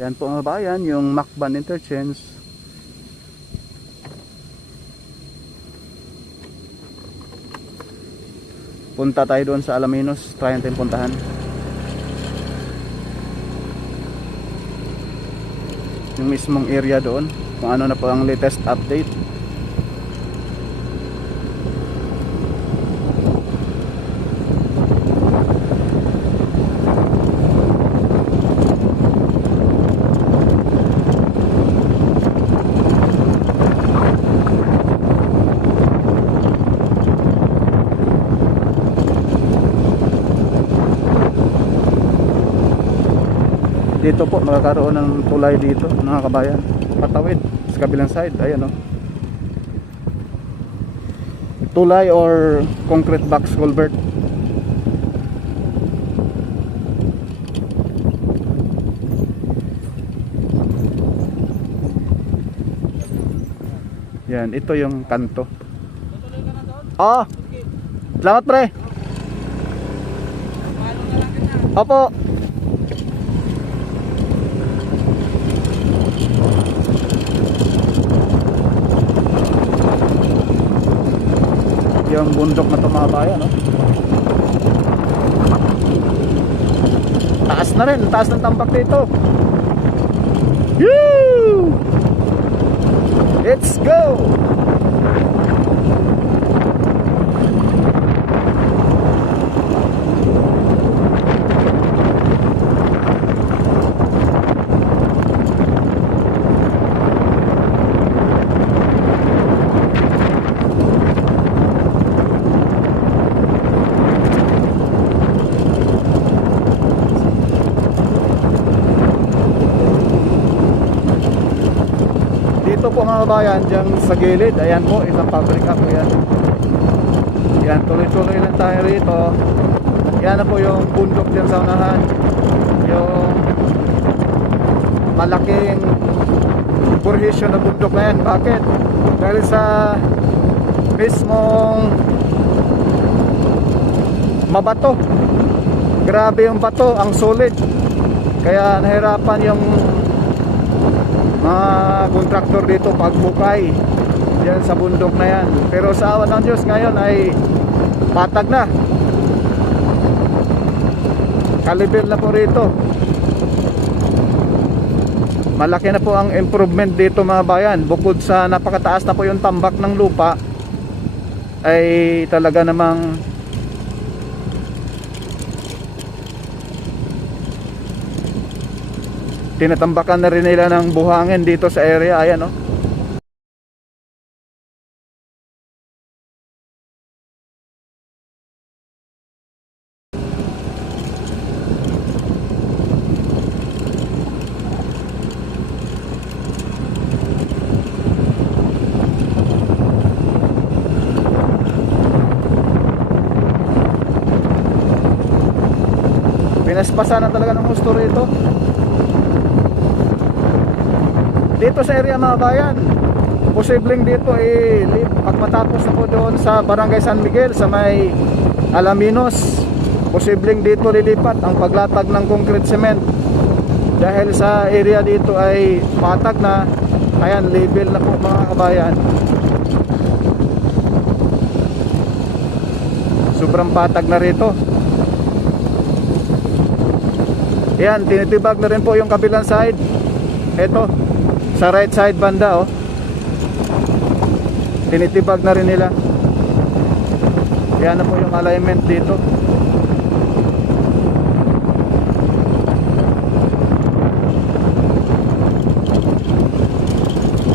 Yan po mga bayan, yung Macban Interchange. Punta tayo doon sa Alaminos, try natin puntahan. Yung mismong area doon, kung ano na po ang latest update. Dito po makakaroon ng tulay dito mga kabayan, patawid sa kabilang side. Ayan o, tulay or concrete box culvert. Yan, ito yung kanto. Oh, salamat pre. Opo. Yung bundok na tumabaya, no? Taas na rin, taas ng tambak dito. Woo! Let's go! Dito po mga kabayan, dyan sa gilid, ayan po, isang pabrika po yan. Yan, tuloy-tuloy lang tayo rito. Yan na po yung bundok dyan sa unahan. Yung malaking formation na bundok na yan. Bakit? Dahil sa mismong mabato. Grabe yung bato, ang solid. Kaya nahirapan yung mga kontraktor dito pagbukay diyan sa bundok na yan. Pero sa awa ng Diyos ngayon ay patag na, kalibel na po rito. Malaki na po ang improvement dito mga bayan. Bukod sa napakataas na po yung tambak ng lupa, ay talaga namang tinatambakan na rin nila ng buhangin dito sa area. Ayan, oh. Pinaspasan na talaga ng gusto rito. Dito sa area mga bayan, posibleng dito pag matapos na po doon sa Barangay San Miguel sa may Alaminos, posibleng dito lilipat ang paglatag ng concrete cement. Dahil sa area dito ay patag na. Ayan, level na po mga kabayan. Sobrang patag na rito. Ayan, tinitibag na rin po yung kabilang side. Ito sa right side banda, oh. Tinitibag na rin nila. Yan na po yung alignment dito.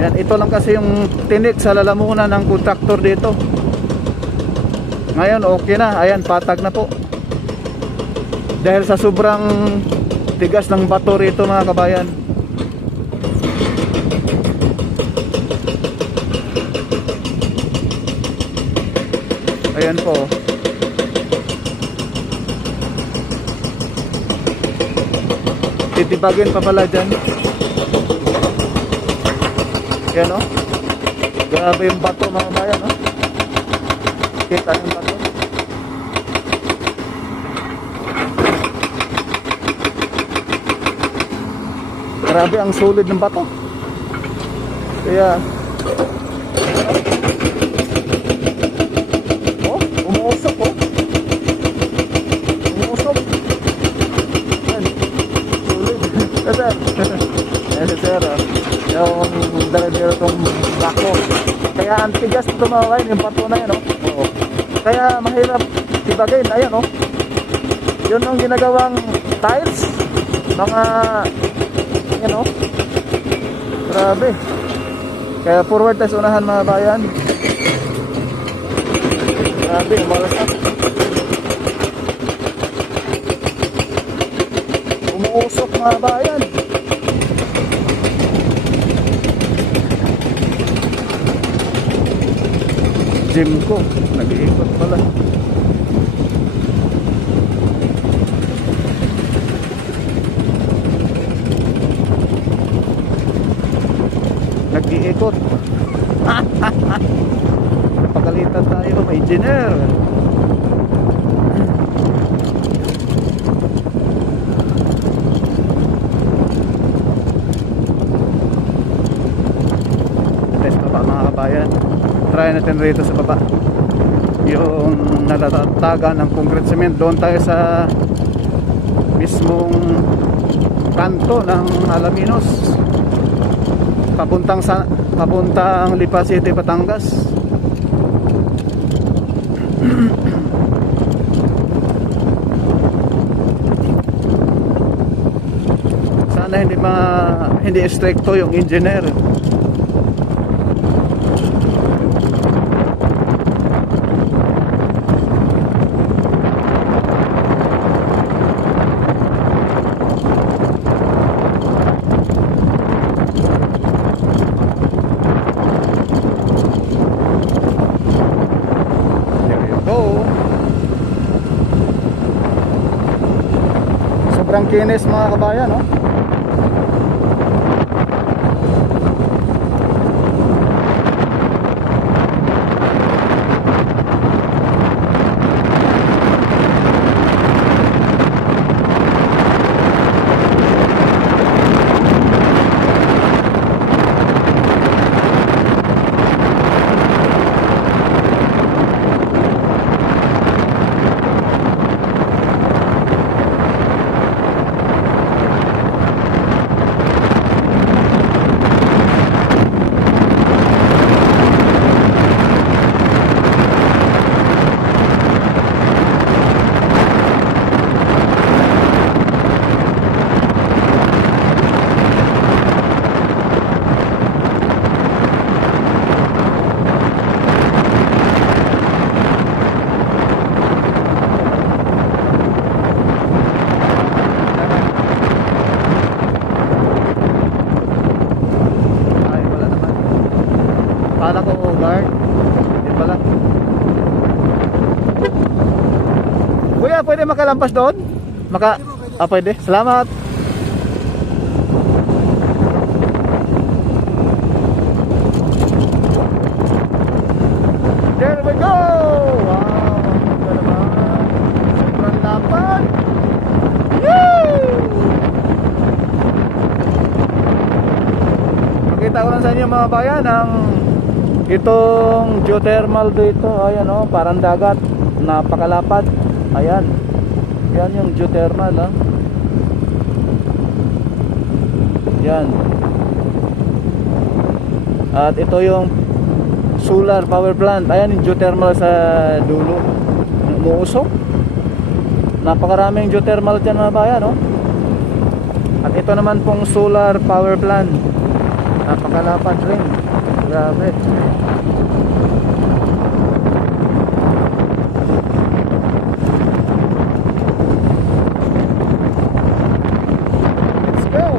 Yan, ito lang kasi yung tinik sa lalamunan ng kontraktor dito. Ngayon okay na. Ayan, patag na po. Dahil sa sobrang tigas ng bato rito mga kabayan. Ayan po. Titibagin pa pala dyan. Ayan, oh. Grabe yung bato mga bayan, oh. Kita yung bato. Grabe ang solid ng bato. Kaya oh, umuusok oh. Umuusok. Yan. Solid. Kasi kasi sir, yung dala-dala itong bako. Kaya ang tigas ito mga kabayan, yung bato na yan oh. Oo. Kaya mahirap tibagin. Ayan oh. Yun ang ginagawang tiles. Mga yan oh. Grabe. Kaya forward tayo sa unahan mga bayan. Grabe, umalasak. Umuusok mga bayan. Gym ko, nag-iikot pala. Nag-iikot. Pagalitan tayo, may engineer. Test baba mga kabayan. Try natin rito sa baba. Yung natatatagan ng concrete cement. Doon tayo sa mismong kanto ng Alaminos. Papuntang Lipa City, Batangas. Sana hindi stricto yung engineer. Sobrang kinis mga kabayan, no? Kala ko guard. Hindi pala. Kuya, pwede makalampas doon? Pwede. Salamat. There we go. Wow. Ganda naman. Sobrang lapad. Yay! Pakita ko lang sa inyo mga bayan ang itong geothermal dito. Ayan oh, parang dagat, napakalapad. Ayan. Yan yung geothermal ah. Yan. At ito yung solar power plant. Ayan yung geothermal sa dulo. Umuusok. Napakaraming geothermal dyan mga bayan oh. At ito naman pong solar power plant. Napakalapad rin. Grabe. Let's go.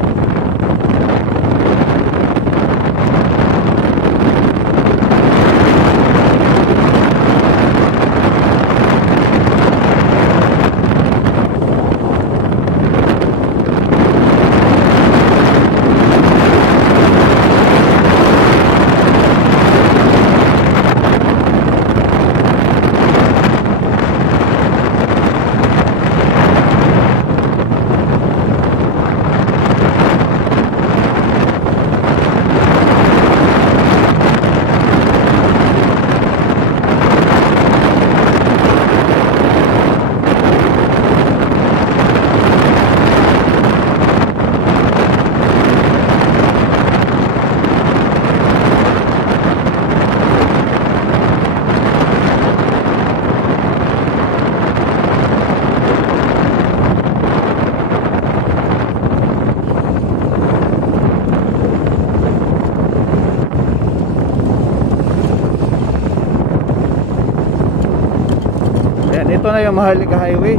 ito na yung Maharlika Highway.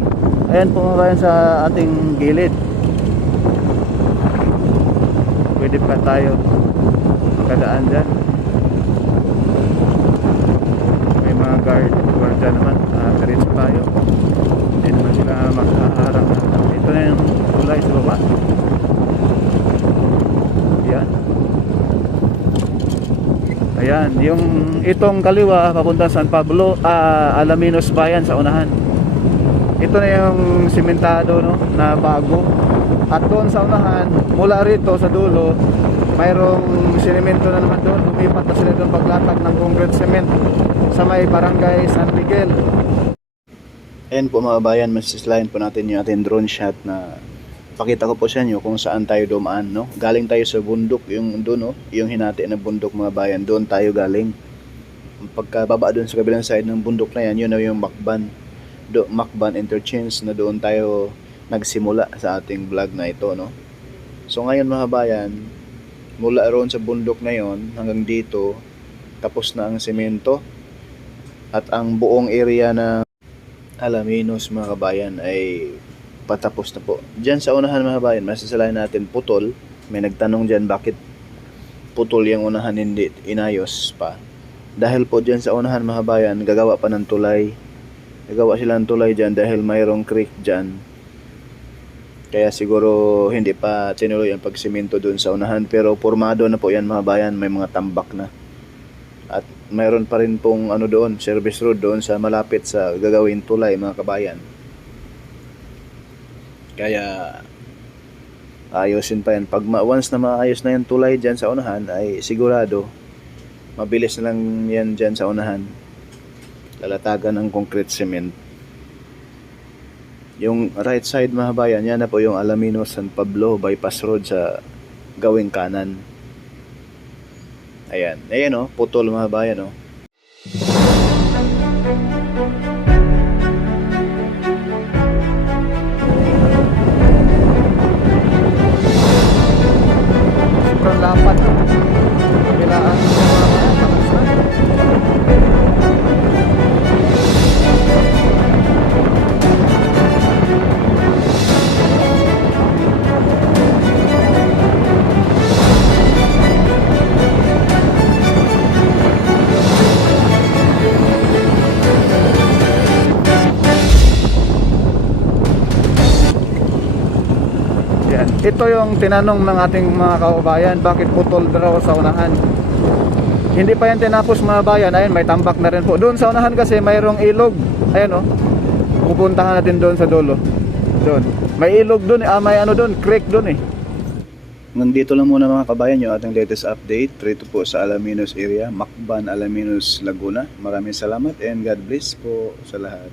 Ayan po mga bayan sa ating gilid. Pwede pa tayo makadaan dyan. May mga guard dyan naman. Diretso tayo. Hindi naman sila makaharap. Ito na yung tulay sa baba. Ayan. Ayan, yung itong kaliwa papunta San Pablo, Alaminos Bayan sa unahan. Ito na yung simentado, no, na bago. At doon sa unahan, mula rito sa dulo, mayroong sinemento na naman doon. Lumipat na sila doon paglatag ng concrete cement sa may barangay San Miguel. Ayan po mga bayan, masislayan po natin yung ating drone shot na pakita ko po sa inyo kung saan tayo dumaan, no? Galing tayo sa bundok, yung doon, no? Yung hinati na bundok mga bayan, doon tayo galing. Pagkababa doon sa kabilang side ng bundok na yan, yun na yung Macban Interchange na doon tayo nagsimula sa ating vlog na ito, no? So ngayon mga bayan, mula roon sa bundok na yon hanggang dito, tapos na ang semento at ang buong area na Alaminos mga kabayan ay patapos na po. Diyan sa unahan mga bayan, masasalayan natin putol. May nagtanong diyan bakit putol yung unahan hindi inayos pa. Dahil po diyan sa unahan mga bayan, gagawa pa ng tulay. Gagawa sila ng tulay diyan dahil mayroong creek diyan. Kaya siguro hindi pa tinuloy ang pagsimento doon sa unahan, pero formado na po yan mga bayan, may mga tambak na. At mayroon pa rin pong ano doon, service road doon sa malapit sa gagawin tulay mga kabayan. Kaya ayusin pa yan. Pag once na maayos na yung tulay dyan sa unahan, ay sigurado mabilis na lang yan dyan sa unahan. Lalatagan ng concrete cement. Yung right side mga bayan, yan na po yung Alaminos San Pablo bypass road sa gawing kanan. Ayan, ayan o, putol mga bayan o. Sobrang lapat. Kailangan tapos na. Ito yung tinanong ng ating mga kababayan, bakit putol daw sa unahan. Hindi pa yan tinapos mga bayan. Ayun, may tambak na rin po. Doon sa unahan kasi mayroong ilog. Ayan o. Pupuntahan natin doon sa dulo. Doon. May ilog doon. May ano doon, creek doon eh. Nandito lang muna mga kabayan yung ating latest update rito po sa Alaminos area, Macban, Alaminos, Laguna. Maraming salamat and God bless po sa lahat.